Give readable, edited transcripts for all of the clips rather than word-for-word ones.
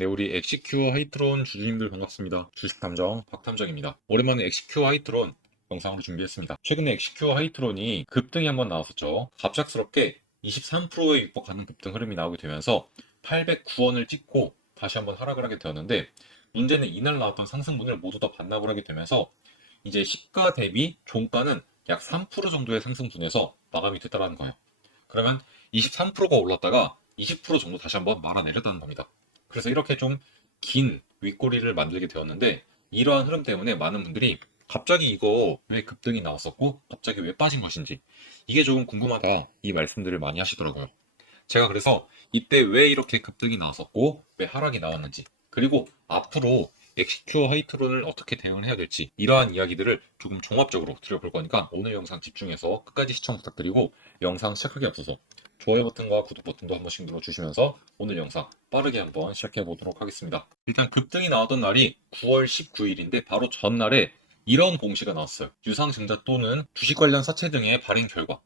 네, 우리 엑시큐어 하이트론 주주님들 반갑습니다. 주식탐정 박탐정입니다. 오랜만에 엑시큐어 하이트론 영상으로 준비했습니다. 최근에 엑시큐어 하이트론이 급등이 한번 나왔었죠. 갑작스럽게 23%에 육박하는 급등 흐름이 나오게 되면서 809원을 찍고 다시 한번 하락을 하게 되었는데, 문제는 이날 나왔던 상승분을 모두 다 반납을 하게 되면서 이제 시가 대비 종가는 약 3% 정도의 상승분에서 마감이 됐다는 거예요. 그러면 23%가 올랐다가 20% 정도 다시 한번 말아내렸다는 겁니다. 그래서 이렇게 좀 긴 윗꼬리를 만들게 되었는데, 이러한 흐름 때문에 많은 분들이 갑자기 이거 왜 급등이 나왔었고 갑자기 왜 빠진 것인지, 이게 조금 궁금하다, 이 말씀들을 많이 하시더라고요. 제가 그래서 이때 왜 이렇게 급등이 나왔었고 왜 하락이 나왔는지, 그리고 앞으로 엑시큐어 하이트론을 어떻게 대응을 해야 될지, 이러한 이야기들을 조금 종합적으로 드려볼 거니까 오늘 영상 집중해서 끝까지 시청 부탁드리고, 영상 시작하기 앞서서 좋아요 버튼과 구독 버튼도 한 번씩 눌러주시면서 오늘 영상 빠르게 한번 시작해 보도록 하겠습니다. 일단 급등이 나왔던 날이 9월 19일인데 바로 전날에 이런 공시가 나왔어요. 유상증자 또는 주식 관련 사채 등의 발행 결과,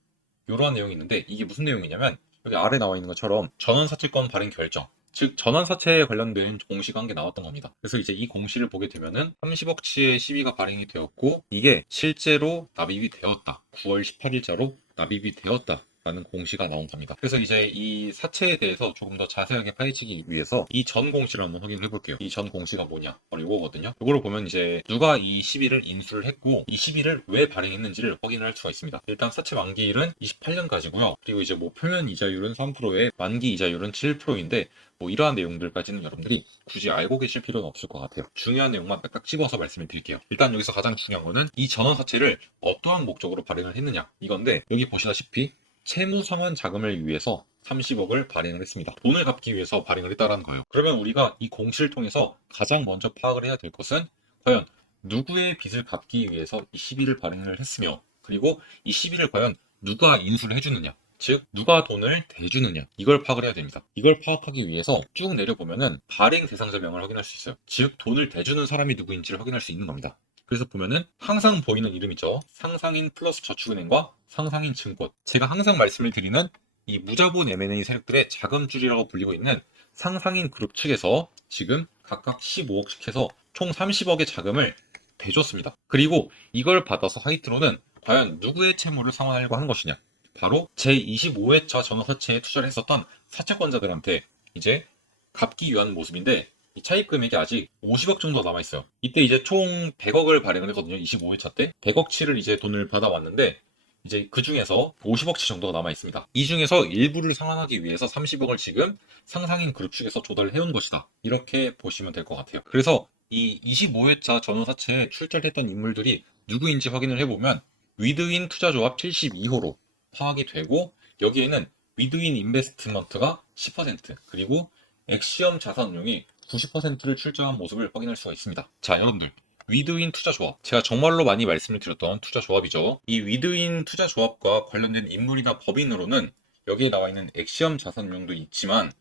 이러한 내용이 있는데, 이게 무슨 내용이냐면 여기 아래 나와 있는 것처럼 전환사채권 발행 결정, 즉 전환사채에 관련된 공시가 한 게 나왔던 겁니다. 그래서 이제 이 공시를 보게 되면은 30억치의 시비가 발행이 되었고 이게 실제로 납입이 되었다, 9월 18일자로 납입이 되었다 라는 공시가 나온 겁니다. 그래서 이제 이 사채에 대해서 조금 더 자세하게 파헤치기 위해서 이 전 공시를 한번 확인해 볼게요. 이 전 공시가 뭐냐? 바로 이거거든요. 이거를 보면 이제 누가 이 시비를 인수를 했고 이 시비를 왜 발행했는지를 확인을 할 수가 있습니다. 일단 사채 만기일은 28년까지고요. 그리고 이제 뭐 표면 이자율은 3%에 만기 이자율은 7%인데 뭐 이러한 내용들까지는 여러분들이 굳이 알고 계실 필요는 없을 것 같아요. 중요한 내용만 딱딱 집어서 말씀을 드릴게요. 일단 여기서 가장 중요한 거는 이 전환 사채를 어떠한 목적으로 발행을 했느냐, 이건데 여기 보시다시피 채무 상환 자금을 위해서 30억을 발행을 했습니다. 돈을 갚기 위해서 발행을 했다는 거예요. 그러면 우리가 이 공시를 통해서 가장 먼저 파악을 해야 될 것은, 과연 누구의 빚을 갚기 위해서 이 시비를 발행을 했으며, 그리고 이 시비를 과연 누가 인수를 해주느냐, 즉 누가 돈을 대주느냐, 이걸 파악을 해야 됩니다. 이걸 파악하기 위해서 쭉 내려보면은 발행 대상자명을 확인할 수 있어요. 즉 돈을 대주는 사람이 누구인지를 확인할 수 있는 겁니다. 그래서 보면은 항상 보이는 이름이죠. 상상인 플러스 저축은행과 상상인 증권. 제가 항상 말씀을 드리는 이 무자본 M&A 세력들의 자금줄이라고 불리고 있는 상상인 그룹 측에서 지금 각각 15억씩 해서 총 30억의 자금을 대줬습니다. 그리고 이걸 받아서 하이트론은 과연 누구의 채무를 상환하려고 하는 것이냐, 바로 제25회차 전환사채에 투자를 했었던 사채권자들한테 이제 갚기 위한 모습인데, 이 차입 금액이 아직 50억 정도 남아있어요. 이때 이제 총 100억을 발행을 했거든요. 25회차 때 100억치를 이제 돈을 받아왔는데, 이제 그 중에서 50억치 정도가 남아있습니다. 이 중에서 일부를 상환하기 위해서 30억을 지금 상상인 그룹 측에서 조달을 해온 것이다, 이렇게 보시면 될 것 같아요. 그래서 이 25회차 전환사채에 출자를 했던 인물들이 누구인지 확인을 해보면 위드인 투자조합 72호로 파악이 되고, 여기에는 위드인 인베스트먼트가 10%, 그리고 엑시엄 자산운용이 90%를 출자한 모습을 확인할 수가 있습니다. 자, 여러분들, 위드인 투자조합, 제가 정말로 많이 말씀을 드렸던 투자조합이죠. 이 위드인 투자조합과 관련된 인물이나 법인으로는 여기에 나와 있는 엑시엄 자산운용도 있지만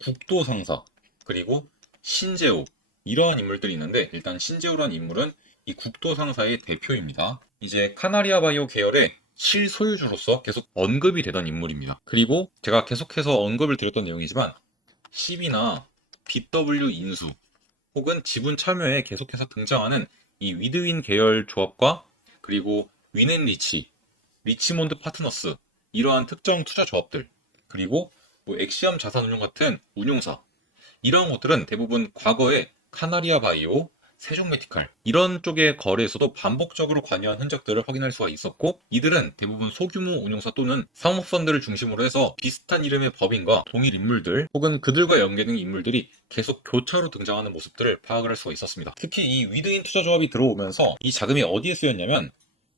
국도상사, 그리고 신재호, 이러한 인물들이 있는데, 일단 신재호라는 인물은 이 국도상사의 대표입니다. 이제 카나리아 바이오 계열의 실소유주로서 계속 언급이 되던 인물입니다. 그리고 제가 계속해서 언급을 드렸던 내용이지만 CB나 BW 인수 혹은 지분 참여에 계속해서 등장하는 이 위드윈 계열 조합과, 그리고 윈앤리치, 리치몬드 파트너스, 이러한 특정 투자 조합들, 그리고 뭐 엑시엄 자산운용 같은 운용사, 이러한 것들은 대부분 과거에 카나리아 바이오, 세종메디칼 이런 쪽의 거래에서도 반복적으로 관여한 흔적들을 확인할 수가 있었고, 이들은 대부분 소규모 운용사 또는 사모펀드를 중심으로 해서 비슷한 이름의 법인과 동일 인물들 혹은 그들과 연계된 인물들이 계속 교차로 등장하는 모습들을 파악을 할 수가 있었습니다. 특히 이 위드인 투자조합이 들어오면서 이 자금이 어디에 쓰였냐면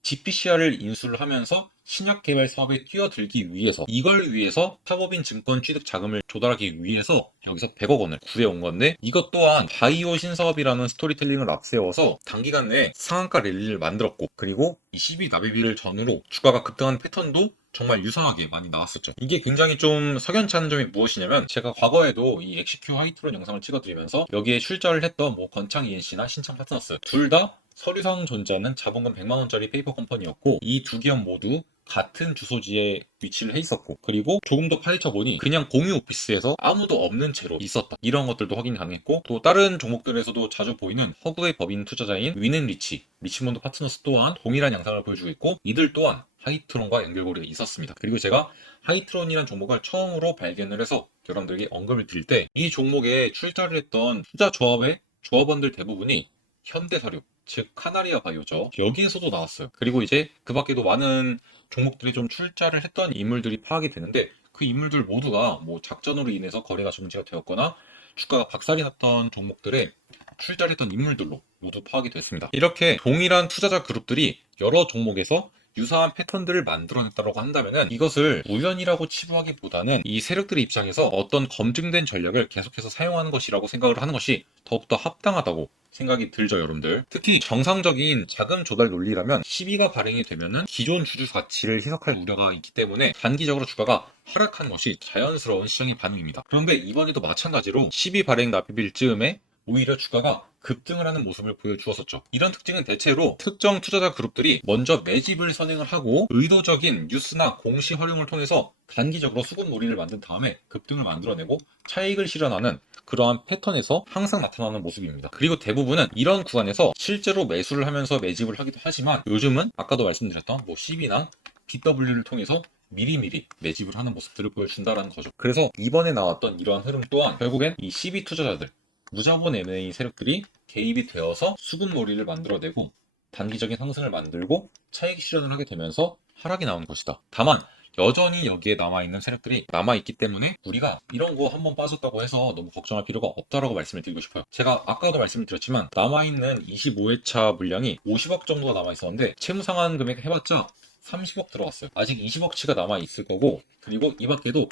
GPCR을 인수를 하면서 신약 개발 사업에 뛰어들기 위해서, 이걸 위해서 사법인 증권 취득 자금을 조달하기 위해서 여기서 100억 원을 구해온 건데, 이것 또한 바이오 신사업이라는 스토리텔링을 앞세워서 단기간 내에 상한가 랠리를 만들었고, 그리고 이12 납입일을 전후로 주가가 급등한 패턴도 정말 유사하게 많이 나왔었죠. 이게 굉장히 좀 석연치 않은 점이 무엇이냐면, 제가 과거에도 이 엑시큐 하이트론 영상을 찍어드리면서 여기에 출자를 했던 뭐 건창 ENC나 신창 파트너스 둘 다 서류상전자는 자본금 100만 원짜리 페이퍼 컴퍼니였고 이 두 기업 모두 같은 주소지에 위치를 해 있었고 그리고 조금 더 파헤쳐 보니 그냥 공유 오피스에서 아무도 없는 채로 있었다. 이런 것들도 확인이 가능했고 또 다른 종목들에서도 자주 보이는 허그의 법인 투자자인 윈앤리치, 리치몬드 파트너스 또한 동일한 양상을 보여주고 있고 이들 또한 하이트론과 연결고리가 있었습니다. 그리고 제가 하이트론이라는 종목을 처음으로 발견을 해서 여러분들에게 언급을 드릴 때 이 종목에 출자를 했던 투자 조합의 조합원들 대부분이 현대사료, 즉 카나리아 바이오죠. 여기에서도 나왔어요. 그리고 이제 그 밖에도 많은 종목들이 좀 출자를 했던 인물들이 파악이 되는데 그 인물들 모두가 뭐 작전으로 인해서 거래가 중지가 되었거나 주가가 박살이 났던 종목들에 출자를 했던 인물들로 모두 파악이 됐습니다. 이렇게 동일한 투자자 그룹들이 여러 종목에서 유사한 패턴들을 만들어냈다고 한다면 이것을 우연이라고 치부하기보다는 이 세력들의 입장에서 어떤 검증된 전략을 계속해서 사용하는 것이라고 생각을 하는 것이 더욱더 합당하다고 생각이 들죠, 여러분들. 특히 정상적인 자금 조달 논리라면 시비가 발행이 되면은 기존 주주 가치를 희석할 우려가 있기 때문에 단기적으로 주가가 하락하는 것이 자연스러운 시장의 반응입니다. 그런데 이번에도 마찬가지로 시비 발행 납입일 즈음에 오히려 주가가 급등을 하는 모습을 보여주었었죠. 이런 특징은 대체로 특정 투자자 그룹들이 먼저 매집을 선행을 하고 의도적인 뉴스나 공시 활용을 통해서 단기적으로 수급몰이를 만든 다음에 급등을 만들어내고 차익을 실현하는 그러한 패턴에서 항상 나타나는 모습입니다. 그리고 대부분은 이런 구간에서 실제로 매수를 하면서 매집을 하기도 하지만 요즘은 아까도 말씀드렸던 뭐 CB나 BW를 통해서 미리미리 매집을 하는 모습들을 보여준다는 거죠. 그래서 이번에 나왔던 이러한 흐름 또한 결국엔 이 CB 투자자들 무자본 M&A 세력들이 개입이 되어서 수급몰이를 만들어내고 단기적인 상승을 만들고 차익 실현을 하게 되면서 하락이 나오는 것이다. 다만 여전히 여기에 남아있는 세력들이 남아있기 때문에 우리가 이런 거 한번 빠졌다고 해서 너무 걱정할 필요가 없다라고 말씀을 드리고 싶어요. 제가 아까도 말씀을 드렸지만 남아있는 25회차 물량이 50억 정도가 남아있었는데 채무상환 금액 해봤자 30억 들어갔어요. 아직 20억치가 남아있을 거고 그리고 이 밖에도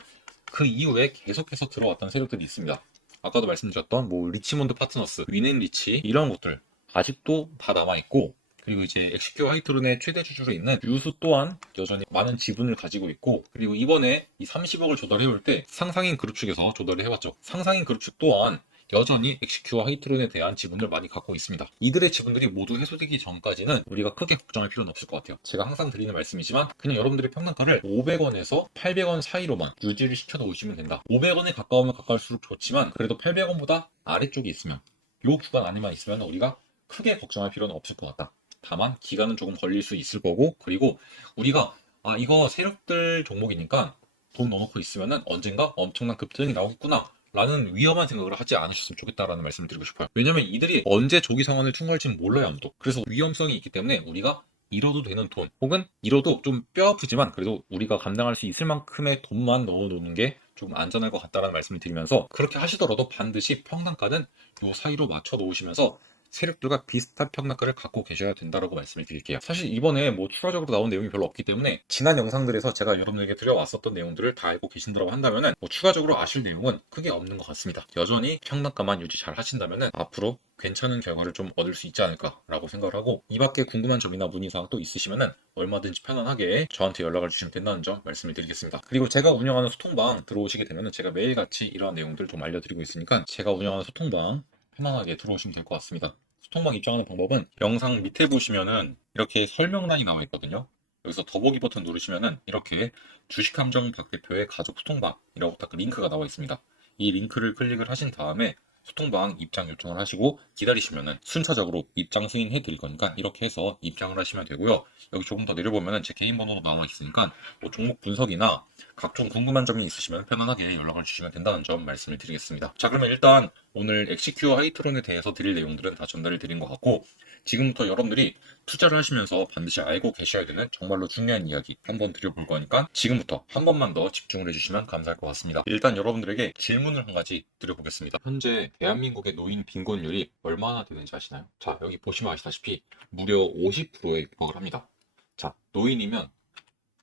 그 이후에 계속해서 들어왔던 세력들이 있습니다. 아까도 말씀드렸던 뭐 리치몬드 파트너스, 윈앤리치 이런 것들 아직도 다 남아있고 그리고 이제 엑시큐 화이트론의 최대 주주로 있는 유수 또한 여전히 많은 지분을 가지고 있고 그리고 이번에 이 30억을 조달해올 때 상상인 그룹 측에서 조달을 해왔죠. 상상인 그룹 측 또한 여전히 엑시큐와 하이트론에 대한 지분을 많이 갖고 있습니다. 이들의 지분들이 모두 해소되기 전까지는 우리가 크게 걱정할 필요는 없을 것 같아요. 제가 항상 드리는 말씀이지만 그냥 여러분들의 평단가를 500원에서 800원 사이로만 유지를 시켜 놓으시면 된다. 500원에 가까우면 가까울수록 좋지만 그래도 800원보다 아래쪽에 있으면 요 구간 안에만 있으면 우리가 크게 걱정할 필요는 없을 것 같다. 다만 기간은 조금 걸릴 수 있을 거고 그리고 우리가 이거 세력들 종목이니까 돈 넣어놓고 있으면은 언젠가 엄청난 급등이 나오겠구나 라는 위험한 생각을 하지 않으셨으면 좋겠다라는 말씀을 드리고 싶어요. 왜냐면 이들이 언제 조기 상환을 통과할지는 몰라요, 아무도. 그래서 위험성이 있기 때문에 우리가 잃어도 되는 돈 혹은 잃어도 좀 뼈 아프지만 그래도 우리가 감당할 수 있을 만큼의 돈만 넣어놓는 게 조금 안전할 것 같다라는 말씀을 드리면서 그렇게 하시더라도 반드시 평단가는 요 사이로 맞춰 놓으시면서 세력들과 비슷한 평단가를 갖고 계셔야 된다라고 말씀을 드릴게요. 사실 이번에 뭐 추가적으로 나온 내용이 별로 없기 때문에 지난 영상들에서 제가 여러분에게 드려왔었던 내용들을 다 알고 계신다고 한다면은 뭐 추가적으로 아실 내용은 크게 없는 것 같습니다. 여전히 평단가만 유지 잘 하신다면은 앞으로 괜찮은 결과를 좀 얻을 수 있지 않을까라고 생각을 하고 이 밖에 궁금한 점이나 문의사항 또 있으시면은 얼마든지 편안하게 저한테 연락을 주시면 된다는 점 말씀을 드리겠습니다. 그리고 제가 운영하는 소통방 들어오시게 되면은 제가 매일같이 이러한 내용들을 좀 알려드리고 있으니까 제가 운영하는 소통방 편안하게 들어오시면 될 것 같습니다. 소통방 입장하는 방법은 영상 밑에 보시면은 이렇게 설명란이 나와 있거든요. 여기서 더보기 버튼 누르시면은 이렇게 주식함정 박 대표의 가족 소통방이라고 딱 링크가 나와 있습니다. 이 링크를 클릭을 하신 다음에 소통방 입장 요청을 하시고 기다리시면은 순차적으로 입장 승인해 드릴 거니까 이렇게 해서 입장을 하시면 되고요. 여기 조금 더 내려보면은 제 개인 번호도 나와 있으니까 뭐 종목 분석이나 각종 궁금한 점이 있으시면 편안하게 연락을 주시면 된다는 점 말씀을 드리겠습니다. 자, 그러면 일단 오늘 엑시큐 하이트론에 대해서 드릴 내용들은 다 전달을 드린 것 같고 지금부터 여러분들이 투자를 하시면서 반드시 알고 계셔야 되는 정말로 중요한 이야기 한번 드려볼 거니까 지금부터 한 번만 더 집중을 해주시면 감사할 것 같습니다. 일단 여러분들에게 질문을 한 가지 드려보겠습니다. 현재 대한민국의 노인 빈곤율이 얼마나 되는지 아시나요? 자, 여기 보시면 아시다시피 무려 50%에 육박을 합니다. 자, 노인이면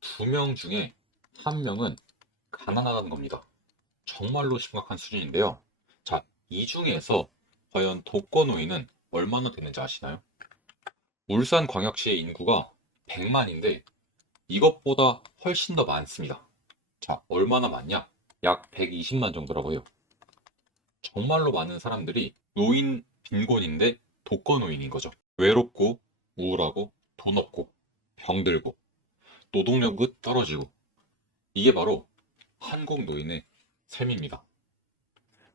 2명 중에 1명은 가난하다는 겁니다. 정말로 심각한 수준인데요. 자, 이 중에서 과연 독거노인은 얼마나 되는지 아시나요? 울산광역시의 인구가 100만인데 이것보다 훨씬 더 많습니다. 자, 얼마나 많냐? 약 120만 정도라고 해요. 정말로 많은 사람들이 노인 빈곤인데 독거노인인 거죠. 외롭고 우울하고 돈 없고 병들고 노동력은 떨어지고 이게 바로 한국 노인의 삶입니다.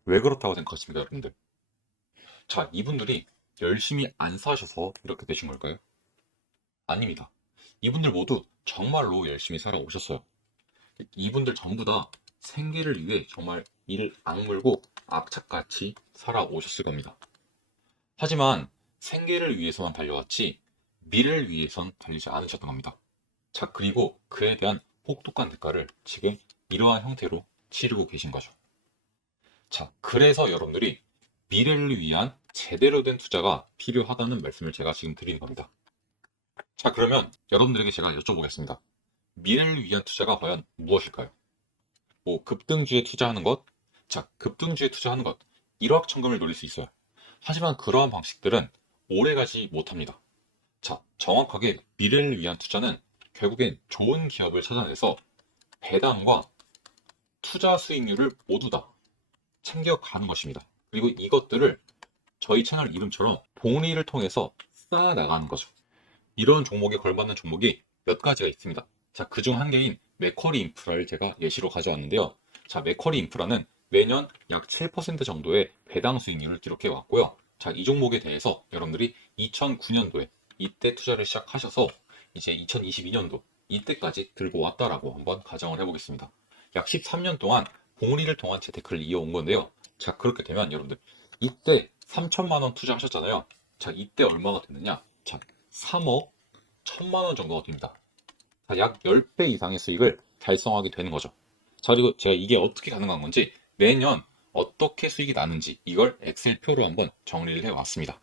왜 그렇다고 생각하십니까, 여러분들? 자, 이분들이 열심히 안 사셔서 이렇게 되신 걸까요? 아닙니다. 이분들 모두 정말로 열심히 살아오셨어요. 이분들 전부 다 생계를 위해 정말 이를 악물고 악착같이 살아오셨을 겁니다. 하지만 생계를 위해서만 달려왔지 미래를 위해선 달리지 않으셨던 겁니다. 자, 그리고 그에 대한 혹독한 대가를 지금 이러한 형태로 치르고 계신 거죠. 자, 그래서 여러분들이 미래를 위한 제대로 된 투자가 필요하다는 말씀을 제가 지금 드리는 겁니다. 자, 그러면 여러분들에게 제가 여쭤보겠습니다. 미래를 위한 투자가 과연 무엇일까요? 뭐 급등주에 투자하는 것? 자, 급등주에 투자하는 것. 일확천금을 노릴 수 있어요. 하지만 그러한 방식들은 오래가지 못합니다. 자, 정확하게 미래를 위한 투자는 결국엔 좋은 기업을 찾아내서 배당과 투자 수익률을 모두 다 챙겨가는 것입니다. 그리고 이것들을 저희 채널 이름처럼 복리를 통해서 쌓아나가는 거죠. 이런 종목에 걸맞는 종목이 몇 가지가 있습니다. 자, 그중 한 개인 맥쿼리 인프라를 제가 예시로 가져왔는데요. 자, 맥쿼리 인프라는 매년 약 7% 정도의 배당 수익률을 기록해 왔고요. 자, 이 종목에 대해서 여러분들이 2009년도에 이때 투자를 시작하셔서 이제 2022년도 이때까지 들고 왔다라고 한번 가정을 해보겠습니다. 약 13년 동안 복리를 통한 재테크를 이어온 건데요. 자, 그렇게 되면 여러분들 이때 3천만 원 투자하셨잖아요. 자, 이때 얼마가 됐느냐? 자, 3억 1천만 원 정도가 됩니다. 자, 약 10배 이상의 수익을 달성하게 되는 거죠. 자, 그리고 제가 이게 어떻게 가능한 건지 매년 어떻게 수익이 나는지 이걸 엑셀표로 한번 정리를 해왔습니다.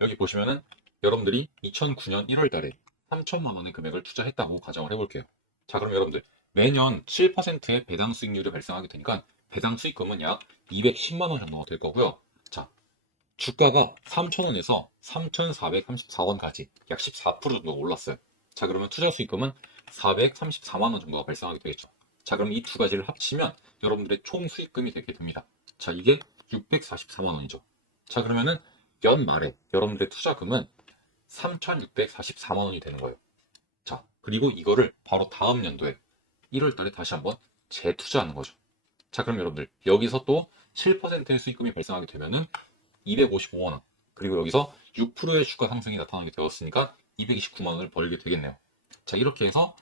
여기 보시면은 여러분들이 2009년 1월 달에 3천만 원의 금액을 투자했다고 가정을 해볼게요. 자, 그럼 여러분들 매년 7%의 배당 수익률을 발생하게 되니까 배당 수익금은 약 210만 원 정도가 될 거고요. 자, 주가가 3,000원에서 3,434원까지 약 14% 정도 올랐어요. 자, 그러면 투자 수익금은 434만 원 정도가 발생하게 되겠죠. 자, 그럼 이 두 가지를 합치면 여러분들의 총 수익금이 되게 됩니다. 자, 이게 644만 원이죠. 자, 그러면은 연말에 여러분들의 투자금은 3,644만 원이 되는 거예요. 자, 그리고 이거를 바로 다음 연도에 1월 달에 다시 한번 재투자하는 거죠. 자, 그럼 여러분들 여기서 또 7%의 수익금이 발생하게 되면은 255만 원. 그리고 여기서 6%의 주가 상승이 나타나게 되었으니까 229만 원을 벌게 되겠네요. 자, 이렇게 해서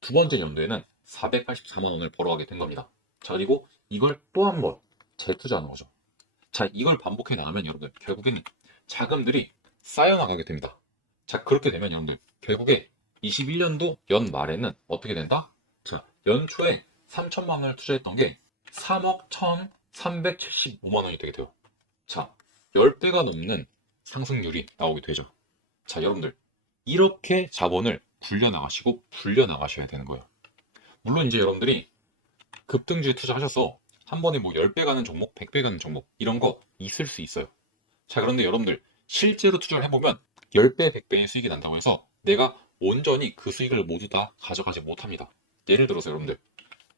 두 번째 연도에는 484만 원을 벌어가게 된 겁니다. 자, 그리고 이걸 또 한 번 재투자하는 거죠. 자, 이걸 반복해 나가면 여러분들 결국에는 자금들이 쌓여나가게 됩니다. 자, 그렇게 되면 여러분들 결국에 21년도 연말에는 어떻게 된다? 자, 연초에 3천만 원을 투자했던 게 3억 1,375만 원이 되게 돼요. 자, 10배가 넘는 상승률이 나오게 되죠. 자, 여러분들 이렇게 자본을 불려나가셔야 되는 거예요. 물론 이제 여러분들이 급등주에 투자하셔서 한 번에 뭐 10배 가는 종목, 100배 가는 종목 이런 거 있을 수 있어요. 자, 그런데 여러분들 실제로 투자를 해보면 10배, 100배의 수익이 난다고 해서 내가 온전히 그 수익을 모두 다 가져가지 못합니다. 예를 들어서 여러분들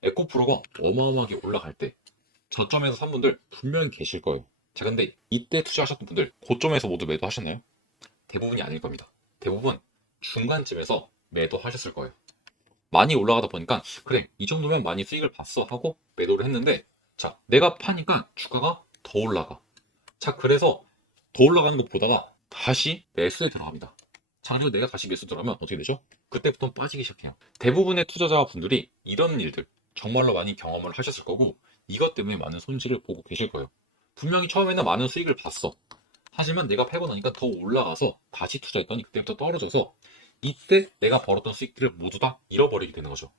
에코프로가 어마어마하게 올라갈 때 저점에서 산 분들 분명히 계실 거예요. 자, 근데 이때 투자하셨던 분들 고점에서 모두 매도하셨나요? 대부분이 아닐 겁니다. 대부분 중간쯤에서 매도하셨을 거예요. 많이 올라가다 보니까 그래, 이 정도면 많이 수익을 봤어 하고 매도를 했는데, 자, 내가 파니까 주가가 더 올라가. 자, 그래서 더 올라가는 거 보다가 다시 매수에 들어갑니다. 자, 그리고 내가 다시 매수 들어가면 어떻게 되죠? 그때부터 빠지기 시작해요. 대부분의 투자자분들이 이런 일들 정말로 많이 경험을 하셨을 거고, 이것 때문에 많은 손실을 보고 계실 거예요. 분명히 처음에는 많은 수익을 봤어. 하지만 내가 팔고 나니까 더 올라가서 다시 투자했더니 그때부터 떨어져서 이때 내가 벌었던 수익들을 모두 다 잃어버리게 되는 거죠.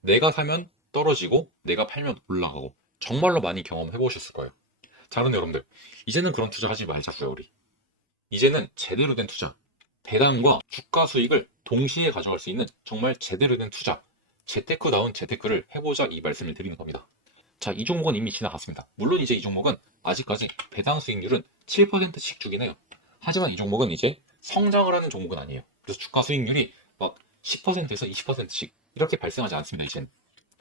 내가 사면 떨어지고 내가 팔면 올라가고 정말로 많이 경험해 보셨을 거예요. 자, 그런데 여러분들 이제는 그런 투자 하지 말자고요. 우리 이제는 제대로 된 투자, 배당과 주가 수익을 동시에 가져갈 수 있는 정말 제대로 된 투자, 재테크다운 재테크를 해보자, 이 말씀을 드리는 겁니다. 자, 이 종목은 이미 지나갔습니다. 물론 이제 이 종목은 아직까지 배당 수익률은 7%씩 주긴 해요. 하지만 이 종목은 이제 성장을 하는 종목은 아니에요. 그래서 주가 수익률이 막 10%에서 20%씩 이렇게 발생하지 않습니다, 이제는.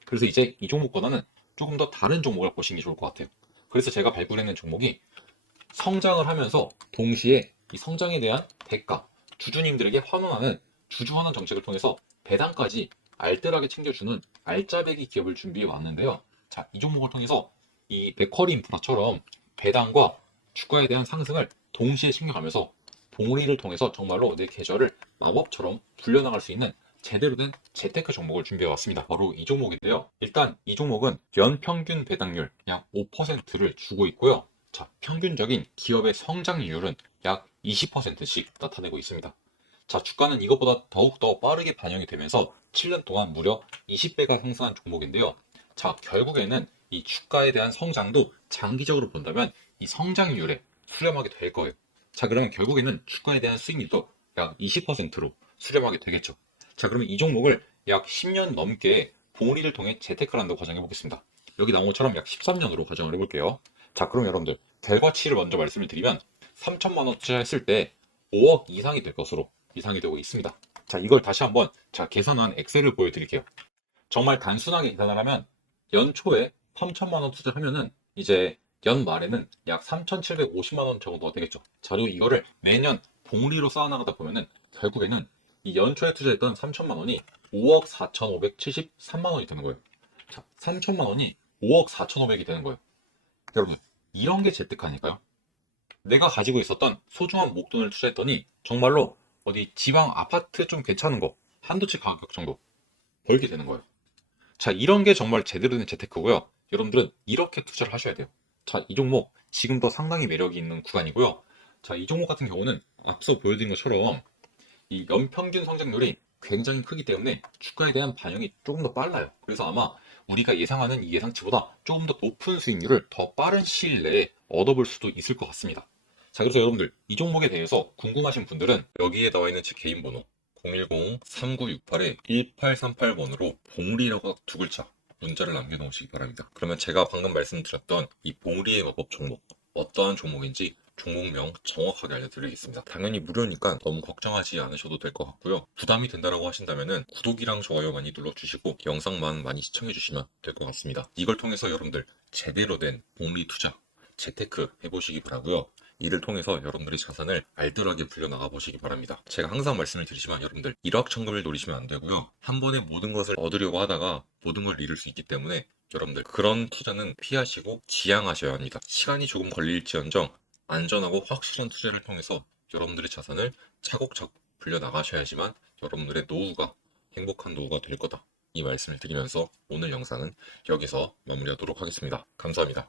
그래서 이제 이 종목보다는 조금 더 다른 종목을 보시는 게 좋을 것 같아요. 그래서 제가 발굴해낸 종목이 성장을 하면서 동시에 이 성장에 대한 대가, 주주님들에게 환원하는 주주환원 정책을 통해서 배당까지 알뜰하게 챙겨주는 알짜배기 기업을 준비해 왔는데요. 자, 이 종목을 통해서 이 베커리 인프라처럼 배당과 주가에 대한 상승을 동시에 챙겨가면서 봉우리를 통해서 정말로 내 계좌를 마법처럼 불려나갈 수 있는 제대로 된 재테크 종목을 준비해 왔습니다. 바로 이 종목인데요. 일단 이 종목은 연평균 배당률 약 5%를 주고 있고요. 자, 평균적인 기업의 성장률은 약 20%씩 나타내고 있습니다. 자, 주가는 이것보다 더욱더 빠르게 반영이 되면서 7년 동안 무려 20배가 상승한 종목인데요. 자, 결국에는 이 주가에 대한 성장도 장기적으로 본다면 이 성장률에 수렴하게 될 거예요. 자, 그러면 결국에는 주가에 대한 수익률도 약 20%로 수렴하게 되겠죠. 자, 그러면 이 종목을 약 10년 넘게 봉우리를 통해 재테크를 한다고 가정해 보겠습니다. 여기 나온 것처럼 약 13년으로 가정을 해볼게요. 자, 그럼 여러분들 결과치를 먼저 말씀을 드리면 3천만 원 투자했을 때 5억 이상이 될 것으로 예상이 되고 있습니다. 자, 이걸 다시 한번 계산한 엑셀을 보여드릴게요. 정말 단순하게 계산을 하면 연초에 3천만 원 투자를 하면은 이제 연말에는 약 3,750만 원 정도가 되겠죠. 자, 그리고 이거를 매년 봉우리로 쌓아나가다 보면은 결국에는 이 연초에 투자했던 3천만 원이 5억 4,573만 원이 되는 거예요. 자, 3천만 원이 5억 4,500이 되는 거예요. 여러분, 이런 게 재테크 아닐까요? 내가 가지고 있었던 소중한 목돈을 투자했더니 정말로 어디 지방 아파트 좀 괜찮은 거 한두 채 가격 정도 벌게 되는 거예요. 자, 이런 게 정말 제대로 된 재테크고요. 여러분들은 이렇게 투자를 하셔야 돼요. 자, 이 종목 지금도 상당히 매력이 있는 구간이고요. 자, 이 종목 같은 경우는 앞서 보여드린 것처럼 이 연평균 성장률이 굉장히 크기 때문에 주가에 대한 반영이 조금 더 빨라요. 그래서 아마 우리가 예상하는 이 예상치보다 조금 더 높은 수익률을 더 빠른 시일 내에 얻어볼 수도 있을 것 같습니다. 자, 그래서 여러분들 이 종목에 대해서 궁금하신 분들은 여기에 나와 있는 제 개인 번호 010-3968-1838번으로 봉우리라고 두 글자 문자를 남겨놓으시기 바랍니다. 그러면 제가 방금 말씀드렸던 이 봉우리의 마법 종목 어떠한 종목인지 종목명 정확하게 알려드리겠습니다. 당연히 무료니까 너무 걱정하지 않으셔도 될 것 같고요. 부담이 된다라고 하신다면 구독이랑 좋아요 많이 눌러주시고 영상만 많이 시청해주시면 될 것 같습니다. 이걸 통해서 여러분들 제대로 된 복리 투자, 재테크 해보시기 바라고요. 이를 통해서 여러분들의 자산을 알뜰하게 불려나가 보시기 바랍니다. 제가 항상 말씀을 드리지만 여러분들 일확천금을 노리시면 안 되고요. 한 번에 모든 것을 얻으려고 하다가 모든 걸 잃을 수 있기 때문에 여러분들 그런 투자는 피하시고 지양하셔야 합니다. 시간이 조금 걸릴지언정 안전하고 확실한 투자를 통해서 여러분들의 자산을 차곡차곡 불려나가셔야지만 여러분들의 노후가 행복한 노후가 될 거다. 이 말씀을 드리면서 오늘 영상은 여기서 마무리하도록 하겠습니다. 감사합니다.